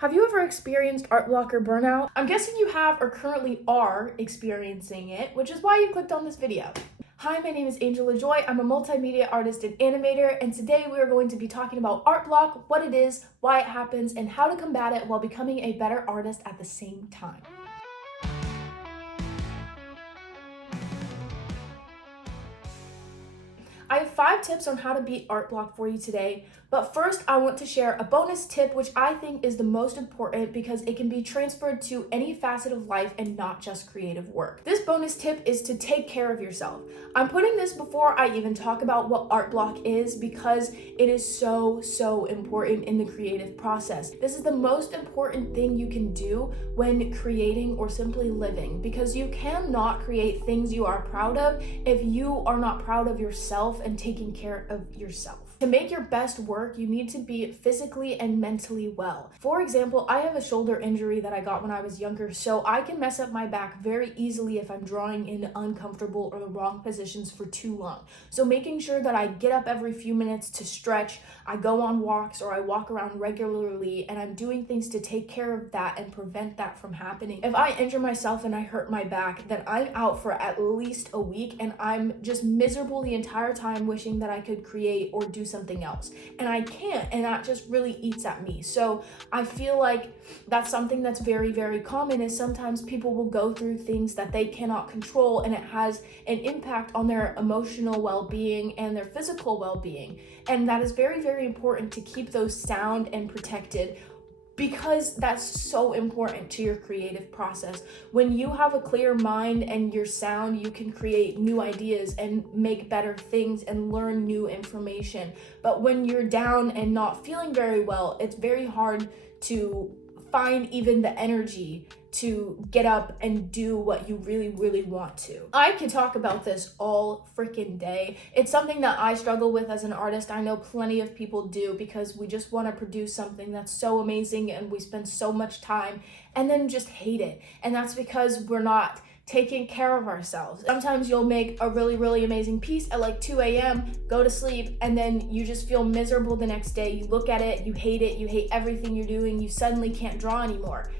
Have you ever experienced art block or burnout? I'm guessing you have or currently are experiencing it, which is why you clicked on this video. Hi, my name is Angela Joy. I'm a multimedia artist and animator, and today we are going to be talking about art block, what it is, why it happens, and how to combat it while becoming a better artist at the same time. I have 5 tips on how to beat art block for you today, but first I want to share a bonus tip which I think is the most important because it can be transferred to any facet of life and not just creative work. This bonus tip is to take care of yourself. I'm putting this before I even talk about what art block is because it is so important in the creative process. This is the most important thing you can do when creating or simply living, because you cannot create things you are proud of if you are not proud of yourself and taking care of yourself. To make your best work, you need to be physically and mentally well. For example, I have a shoulder injury that I got when I was younger, so I can mess up my back very easily if I'm drawing in uncomfortable or the wrong positions for too long. So making sure that I get up every few minutes to stretch, I go on walks or I walk around regularly, and I'm doing things to take care of that and prevent that from happening. If I injure myself and I hurt my back, then I'm out for at least a week and I'm just miserable the entire time wishing that I could create or do something else, and I can't, and that just really eats at me. So I feel like that's something that's very common, is sometimes people will go through things that they cannot control, and it has an impact on their emotional well-being and their physical well-being, and that is very important to keep those sound and protected, because that's so important to your creative process. When you have a clear mind and you're sound, you can create new ideas and make better things and learn new information. But when you're down and not feeling very well, it's very hard to find even the energy to get up and do what you really want to. I could talk about this all freaking day. It's something that I struggle with as an artist. I know plenty of people do, because we just want to produce something that's so amazing and we spend so much time and then just hate it. And that's because we're not taking care of ourselves. Sometimes you'll make a really amazing piece at like 2 a.m., go to sleep, and then you just feel miserable the next day. You look at it, you hate everything you're doing, you suddenly can't draw anymore.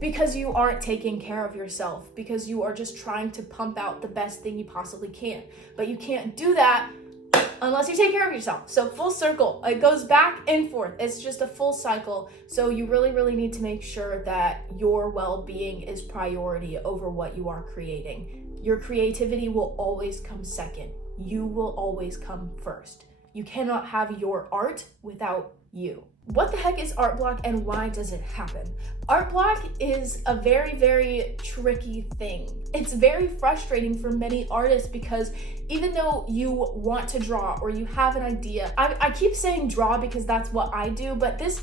Because you aren't taking care of yourself, because you are just trying to pump out the best thing you possibly can. But you can't do that unless you take care of yourself. So full circle, it goes back and forth. It's just a full cycle. So you really need to make sure that your well-being is priority over what you are creating. Your creativity will always come second. You will always come first. You cannot have your art without you. What the heck is art block and why does it happen? Art block is a very tricky thing. It's very frustrating for many artists because even though you want to draw or you have an idea, I keep saying draw because that's what I do, but this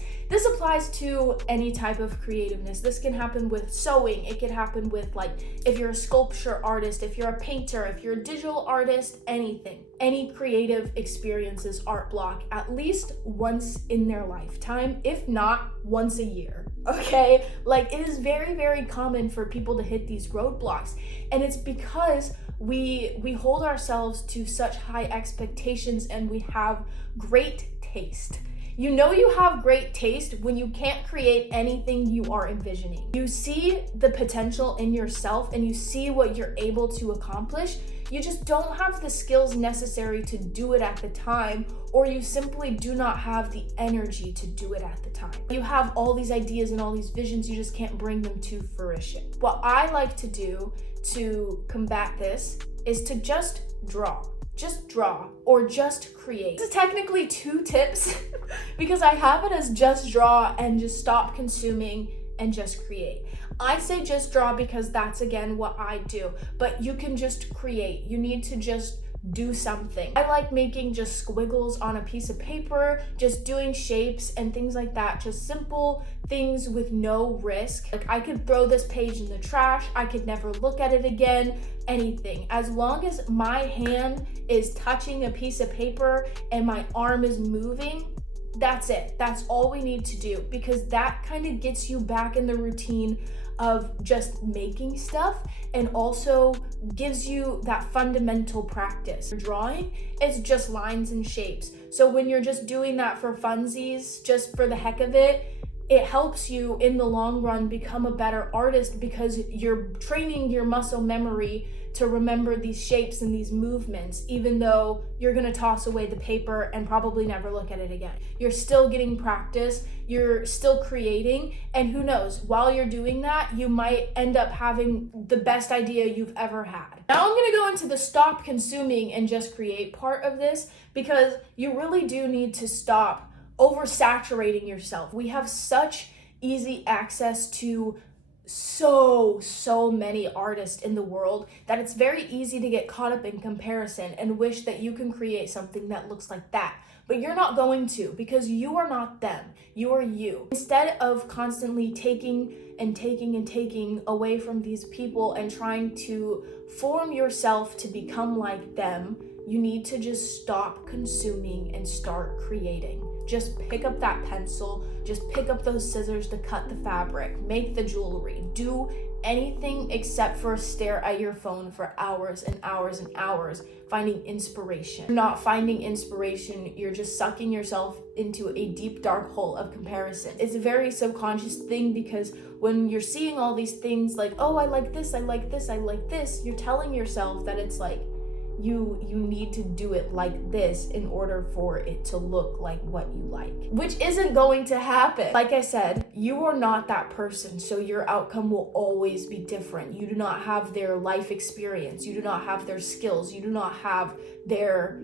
applies to any type of creativeness. This can happen with sewing. It could happen with, like, if you're a sculpture artist, if you're a painter, if you're a digital artist, anything. Any creative experiences art block at least once in their lifetime, if not once a year. Okay, like, it is very common for people to hit these roadblocks, and it's because we hold ourselves to such high expectations and we have great taste. You know you have great taste when you can't create anything you are envisioning. You see the potential in yourself and you see what you're able to accomplish. You just don't have the skills necessary to do it at the time, or you simply do not have the energy to do it at the time. You have all these ideas and all these visions, you just can't bring them to fruition. What I like to do to combat this is to just draw. Just draw or just create. This is technically 2 tips because I have it as just draw and just stop consuming and just create. I say just draw because that's, again, what I do, but you can just create. You need to just do something. I like making just squiggles on a piece of paper, just doing shapes and things like that, just simple things with no risk. Like, I could throw this page in the trash, I could never look at it again, anything. As long as my hand is touching a piece of paper and my arm is moving, that's it. That's all we need to do, because that kind of gets you back in the routine of just making stuff and also gives you that fundamental practice. Drawing is just lines and shapes. So when you're just doing that for funsies, just for the heck of it, it helps you in the long run become a better artist because you're training your muscle memory to remember these shapes and these movements, even though you're gonna toss away the paper and probably never look at it again. You're still getting practice, you're still creating, and who knows, while you're doing that, you might end up having the best idea you've ever had. Now I'm gonna go into the stop consuming and just create part of this, because you really do need to stop oversaturating yourself. We have such easy access to so many artists in the world that it's very easy to get caught up in comparison and wish that you can create something that looks like that. But you're not going to, because you are not them. You are you. Instead of constantly taking away from these people and trying to form yourself to become like them, you need to just stop consuming and start creating. Just pick up that pencil, just pick up those scissors to cut the fabric, make the jewelry, do anything except for stare at your phone for hours and hours and hours, finding inspiration. You're not finding inspiration, you're just sucking yourself into a deep, dark hole of comparison. It's a very subconscious thing, because when you're seeing all these things like, oh, I like this, I like this, I like this, you're telling yourself that it's like, you need to do it like this in order for it to look like what you like, which isn't going to happen. Like I said, you are not that person, so your outcome will always be different. You do not have their life experience, you do not have their skills, you do not have their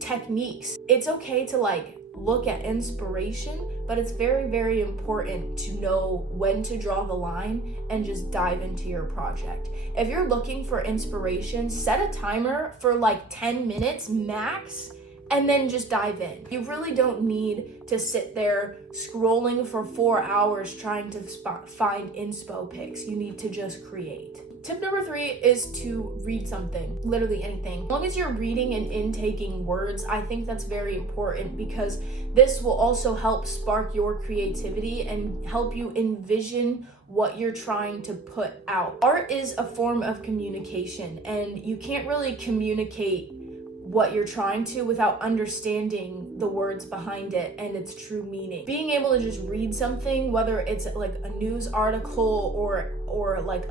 techniques. It's okay to look at inspiration, but it's very important to know when to draw the line and just dive into your project. If you're looking for inspiration, set a timer for 10 minutes max and then just dive in. You really don't need to sit there scrolling for 4 hours trying to find inspo pics. You need to just create. Tip number 3 is to read something, literally anything. As long as you're reading and intaking words, I think that's very important, because this will also help spark your creativity and help you envision what you're trying to put out. Art is a form of communication, and you can't really communicate what you're trying to without understanding the words behind it and its true meaning. Being able to just read something, whether it's a news article or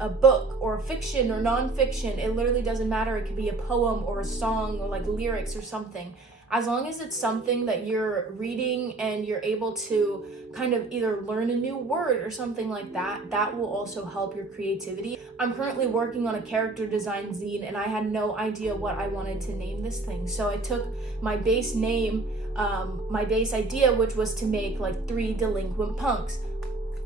a book or fiction or nonfiction, it literally doesn't matter. It could be a poem or a song or lyrics or something. As long as it's something that you're reading and you're able to kind of either learn a new word or something like that, that will also help your creativity. I'm currently working on a character design zine, and I had no idea what I wanted to name this thing. So I took my base name, my base idea, which was to make 3 delinquent punks.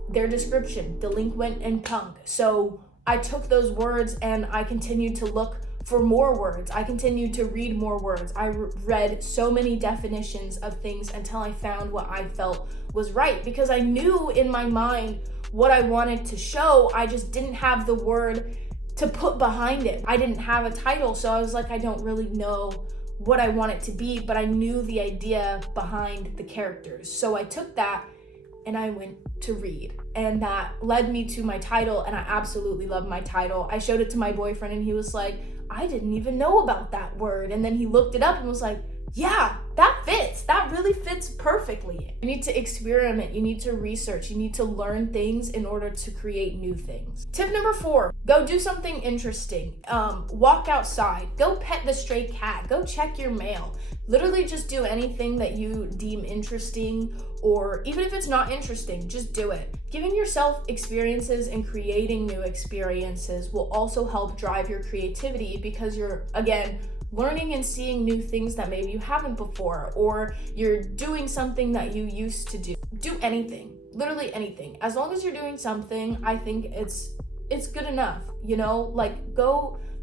Their description, delinquent and punk. So I took those words and I continued to look for more words. I continued to read more words. I read so many definitions of things until I found what I felt was right, because I knew in my mind what I wanted to show. I just didn't have the word to put behind it. I didn't have a title, so I was like, I don't really know what I want it to be, but I knew the idea behind the characters. So I took that and I went to read, and that led me to my title, and I absolutely love my title. I showed it to my boyfriend and he was like, I didn't even know about that word. And then he looked it up and was like, yeah, that fits. That really fits perfectly. You need to experiment. You need to research. You need to learn things in order to create new things. Tip number 4, go do something interesting. Walk outside. Go pet the stray cat. Go check your mail. Literally just do anything that you deem interesting, or even if it's not interesting, just do it. Giving yourself experiences and creating new experiences will also help drive your creativity, because you're, again, learning and seeing new things that maybe you haven't before, or you're doing something that you used to do. Do anything, literally anything. As long as you're doing something, I think it's good enough,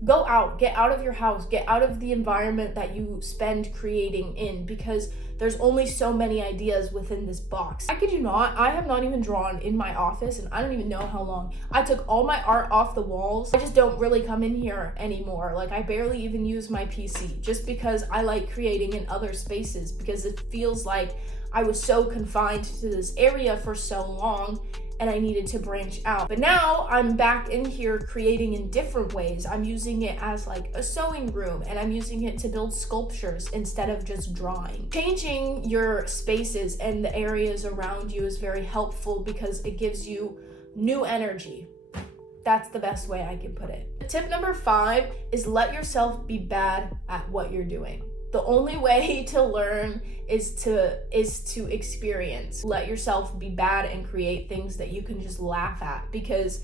go out, get out of your house, get out of the environment that you spend creating in, because there's only so many ideas within this box. I kid you not, I have not even drawn in my office, and I don't even know how long. I took all my art off the walls. I just don't really come in here anymore. I barely even use my PC, just because I like creating in other spaces, because it feels like I was so confined to this area for so long. and I needed to branch out. But now I'm back in here creating in different ways. I'm using it as like a sewing room, and I'm using it to build sculptures instead of just drawing. Changing your spaces and the areas around you is very helpful because it gives you new energy. That's the best way I can put it. Tip number 5 is let yourself be bad at what you're doing. The only way to learn is to experience. Let yourself be bad and create things that you can just laugh at, because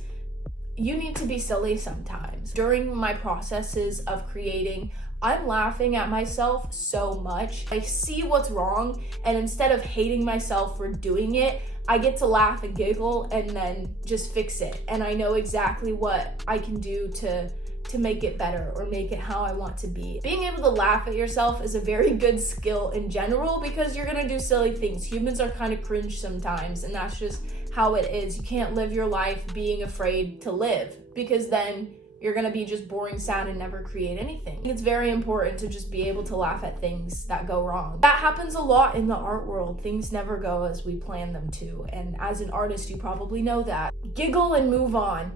you need to be silly sometimes. During my processes of creating, I'm laughing at myself so much. I see what's wrong, and instead of hating myself for doing it, I get to laugh and giggle and then just fix it. And I know exactly what I can do to make it better or make it how I want to be. Being able to laugh at yourself is a very good skill in general, because you're gonna do silly things. Humans are kind of cringe sometimes, and that's just how it is. You can't live your life being afraid to live, because then you're gonna be just boring, sad, and never create anything. It's very important to just be able to laugh at things that go wrong. That happens a lot in the art world. Things never go as we plan them to, and as an artist, you probably know that. Giggle and move on.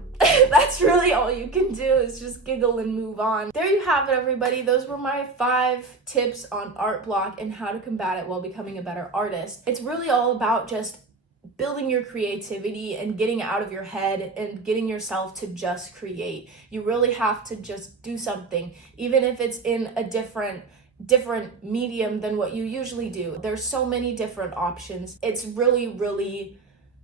That's really all you can do, is just giggle and move on. There you have it, everybody. Those were my 5 tips on art block and how to combat it while becoming a better artist. It's really all about just building your creativity and getting out of your head and getting yourself to just create. You really have to just do something, even if it's in a different medium than what you usually do. There's so many different options. It's really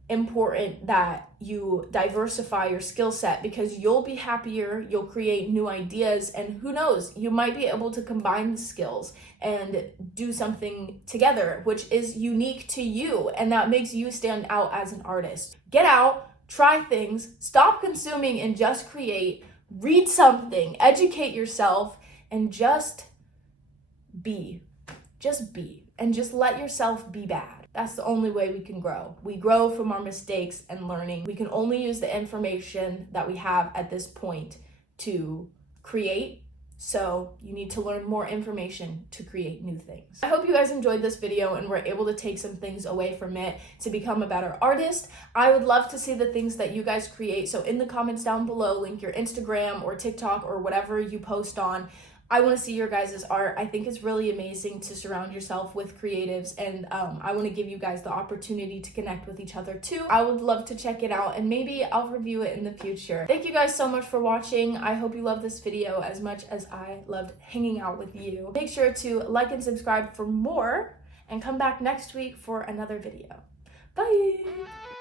important that you diversify your skill set, because you'll be happier, you'll create new ideas, and who knows, you might be able to combine the skills and do something together which is unique to you, and that makes you stand out as an artist. Get out, try things, stop consuming and just create, read something, educate yourself, and just be, and just let yourself be bad. That's the only way we can grow. We grow from our mistakes and learning. We can only use the information that we have at this point to create. So you need to learn more information to create new things. I hope you guys enjoyed this video and were able to take some things away from it to become a better artist. I would love to see the things that you guys create. So in the comments down below, link your Instagram or TikTok or whatever you post on. I want to see your guys' art. I think it's really amazing to surround yourself with creatives, and I want to give you guys the opportunity to connect with each other too. I would love to check it out, and maybe I'll review it in the future. Thank you guys so much for watching. I hope you love this video as much as I loved hanging out with you. Make sure to like and subscribe for more, and come back next week for another video. Bye!